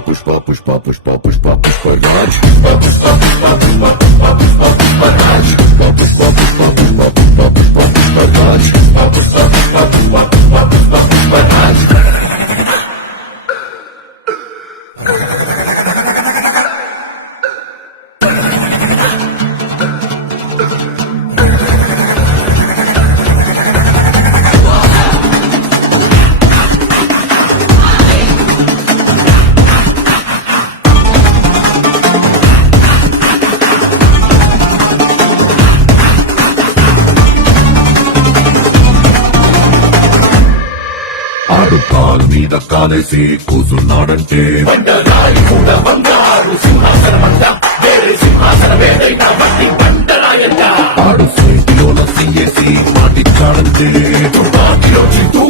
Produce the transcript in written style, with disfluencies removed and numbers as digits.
పుష్ప పుష్ప పుష్ప పుష్ప పుష్పరాజ్ పుష్ప పుష్ప పుష్ప పుష్ప పుష్ప పుష్పరాజ్ పుష్ప పుష్ప పుష్ప పుష్ప పుష్ప పుష్ప పుష్పరాజ్ పుష్ప పుష్ప పుష్ప పుష్ప పుష్ప పుష్ప పుష్పరాజ్ కాలు మీద కాలేసి కూసున్నాడంటే బండరాయి కూడా బంగారు సింహాసనమంట వేరే సింహాసనమేదైనా మట్టి బండరాయంట ఆడు సైకిలోన సీఏసి మాటిచ్చాడంటే తుపాకిలో చింటూ